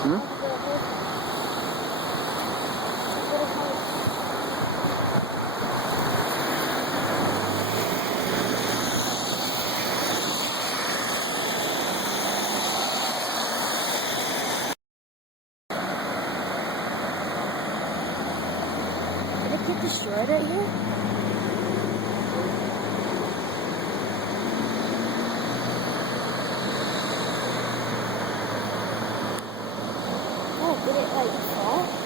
Hmm? Did it get destroyed right here? Oh, did it like fall?